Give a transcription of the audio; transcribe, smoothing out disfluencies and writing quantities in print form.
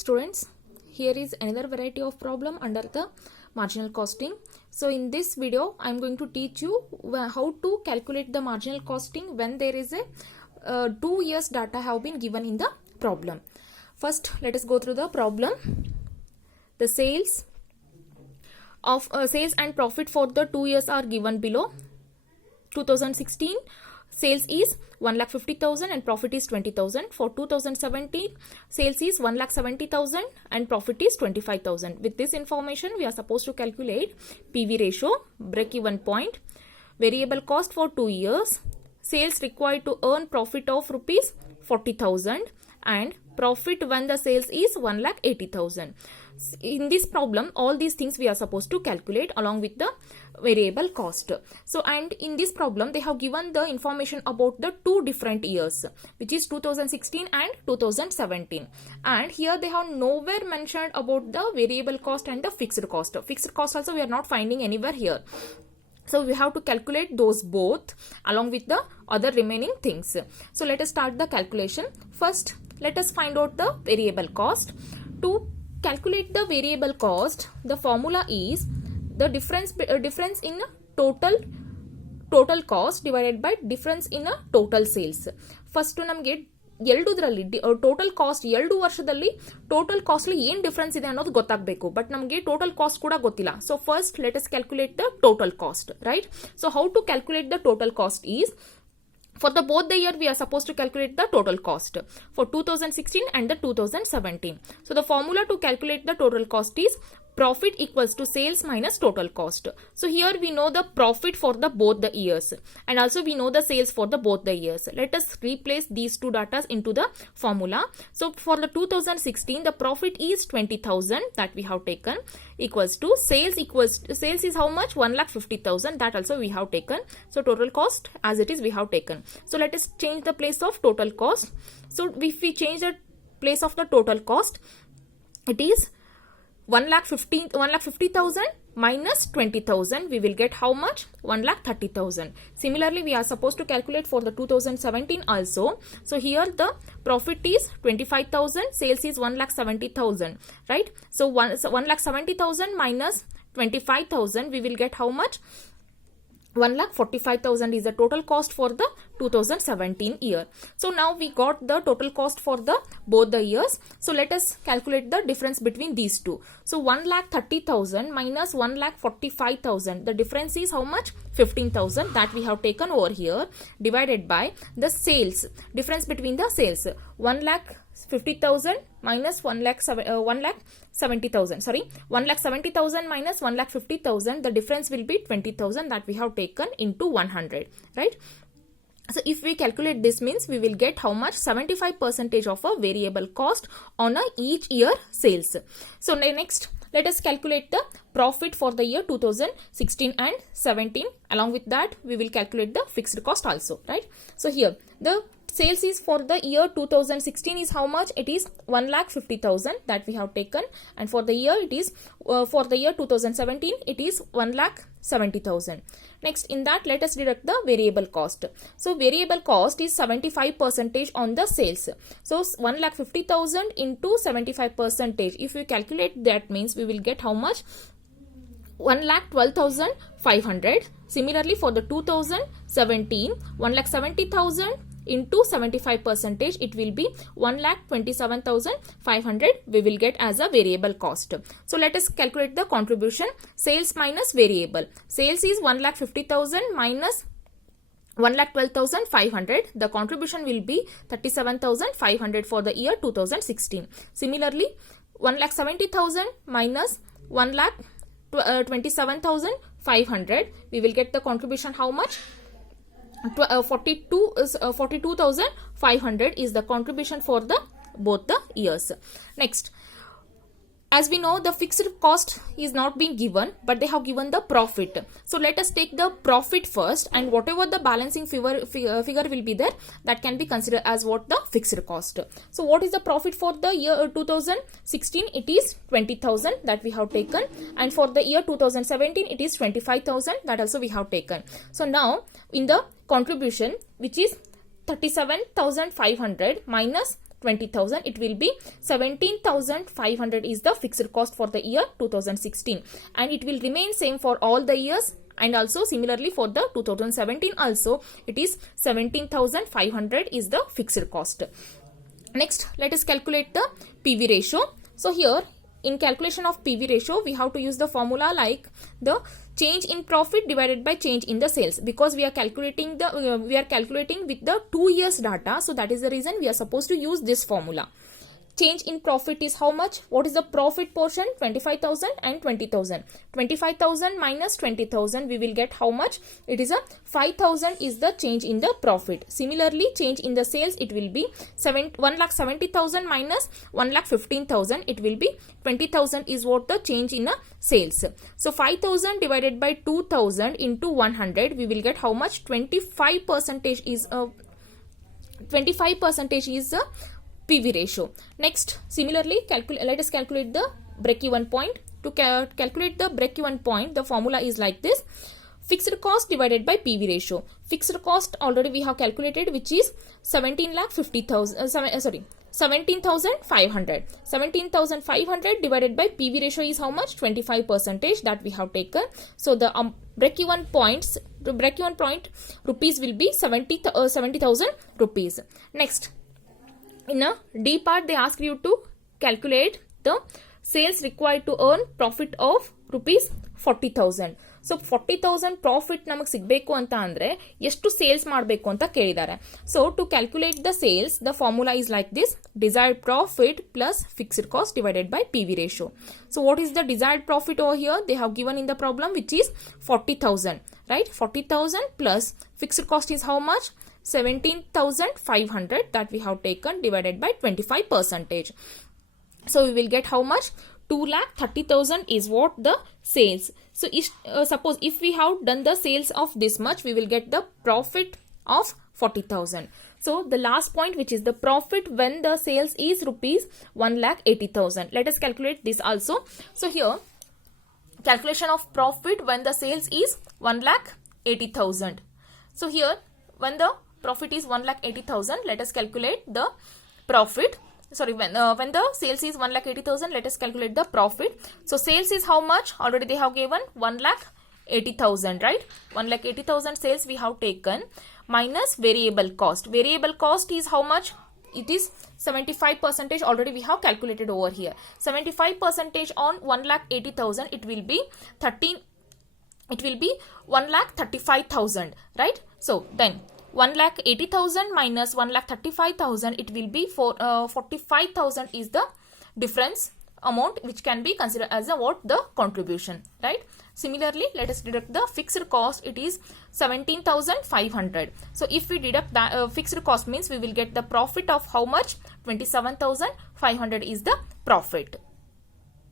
Students, here is another variety of problem under the marginal costing. So in this video, I am going to teach you how to calculate the marginal costing when there is a 2 years data have been given in the problem. First, let us go through the problem. The sales and profit for the 2 years are given below. 2016 sales is 1,50,000 and profit is 20,000. For 2017 sales is 1,70,000 and profit is 25,000. With this information we are supposed to calculate PV ratio, break even point, variable cost for 2 years, sales required to earn profit of rupees 40,000 and profit when the sales is 1,80,000. In this problem, all these things we are supposed to calculate along with the variable cost. So, and in this problem, they have given the information about the two different years, which is 2016 and 2017. And here they have nowhere mentioned about the variable cost and the fixed cost. Fixed cost also we are not finding anywhere here. So we have to calculate those both along with the other remaining things. So let us start the calculation. First, let us find out the variable cost. To calculate the variable cost, the formula is the difference in total cost divided by difference in total sales. First ನಮಗೆ ಎರಡೂದ್ರಲ್ಲಿ total cost 2 ವರ್ಷದಲ್ಲಿ total cost ಅಲ್ಲಿ ಏನ್ difference ಇದೆ ಅನ್ನೋದು ಗೊತ್ತಾಗಬೇಕು. But ನಮಗೆ total cost ಕೂಡ ಗೊತ್ತಿಲ್ಲ. So first let us calculate the total cost, right? So how to calculate the total cost is, for the both the year we are supposed to calculate the total cost for 2016 and the 2017. So the formula to calculate the total cost is profit equals to sales minus total cost. So here we know the profit for the both the years and also we know the sales for the both the years. Let us replace these two data into the formula. So for the 2016 the profit is 20,000 that we have taken equals to sales is how much? 1,50,000, that also we have taken. So total cost as it is we have taken. So let us change the place of total cost. So if we change the place of the total cost, it is 1,50,000 minus 20,000, we will get how much? 1,30,000. Similarly, we are supposed to calculate for the 2017 also. So here the profit is 25,000, sales is 1,70,000, right? So 1,70,000 minus 25,000, we will get how much? 1,45,000 is the total cost for the 2017 year. So now we got the total cost for the both the years. So let us calculate the difference between these two. So 1,30,000 minus 1,45,000. The difference is how much? 15,000 that we have taken over here divided by the sales. Difference between the sales. 1,50,000 minus 1,70,000. Sorry, 1,70,000 minus 1,50,000. The difference will be 20,000 that we have taken into 100, right? So if we calculate this means we will get how much? 75% of a variable cost on a each year sales. So next let us calculate the profit for the year 2016 and 17. Along with that we will calculate the fixed cost also, right? So here the sales is for the year 2016 is how much? It is 1,50,000 that we have taken, and for the year it is for the year 2017 it is 1,70,000. Next in that let us deduct the variable cost. So variable cost is 75% on the sales. So 1,50,000 into 75%. If we calculate that means we will get how much? 1,12,500. Similarly for the 2017 1,70,000 into 75%, it will be 1,27,500 we will get as a variable cost. So let us calculate the contribution. Sales minus variable. Sales is 1,50,000 minus 1,12,500. The contribution will be 37,500 for the year 2016. Similarly 1,70,000 minus 1,27,500 we will get the contribution how much? 42,500 is the contribution for the both the years. Next, as we know the fixed cost is not being given but they have given the profit. So let us take the profit first, and whatever the balancing figure will be there, that can be considered as what? The fixed cost. So what is the profit for the year 2016? It is 20,000 that we have taken, and for the year 2017 it is 25,000 that also we have taken. So now in the contribution, which is 37,500 minus 20,000. It will be 17,500 is the fixed cost for the year 2016, and it will remain same for all the years. And also similarly for the 2017 also it is 17,500 is the fixed cost. Next, let us calculate the PV ratio. So here in calculation of PV ratio, we have to use the formula like the change in profit divided by change in the sales, because we are calculating with the 2 years data. So that is the reason we are supposed to use this formula. Change in profit is how much? What is the profit portion? 25,000 and 20,000. 25,000 minus 20,000, we will get how much? It is a 5,000 is the change in the profit. Similarly, change in the sales, it will be 1,70,000 minus 1,15,000. It will be 20,000 is what the change in a sales. So 5,000 divided by 2,000 into 100, we will get how much? 25% is a 25% is the PV ratio. Next, similarly, let us calculate the break-even point. To calculate the break-even point, the formula is like this: fixed cost divided by PV ratio. Fixed cost already we have calculated, which is 17,500. 17,500 divided by PV ratio is how much? 25% that we have taken. So the break-even point rupees will be 70,000 rupees. Next, in a D part, they ask you to calculate the sales required to earn profit of rupees 40,000. So 40,000 profit ನಮಗೆ ಸಿಗಬೇಕು ಅಂತ ಅಂದ್ರೆ ಎಷ್ಟು sales ಮಾಡಬೇಕು ಅಂತ ಕೇಳಿದ್ದಾರೆ. So to calculate the sales, the formula is like this: desired profit plus fixed cost divided by PV ratio. So what is the desired profit over here? They have given in the problem, which is 40,000, right? 40,000 plus fixed cost is how much? 17,500 that we have taken divided by 25%. So we will get how much? 2,30,000 is what the sales. So suppose if we have done the sales of this much, we will get the profit of 40,000. So the last point, which is the profit when the sales is rupees 1,80,000. Let us calculate this also. So here, calculation of profit when the sales is 1,80,000. So here, when the profit is 1,80,000, let us calculate the profit. Sorry, when the sales is 1,80,000, let us calculate the profit. So sales is how much? Already they have given 1,80,000, right? 1,80,000 sales we have taken minus variable cost. Variable cost is how much? It is 75%. Already we have calculated over here. 75% on 1,80,000, it will be 1,35,000, right? So then 1,80,000 minus 1,35,000, it will be 45,000 is the difference amount, which can be considered as the contribution, right? Similarly, let us deduct the fixed cost. It is 17,500. So if we deduct the fixed cost, means we will get the profit of how much? 27,500 is the profit.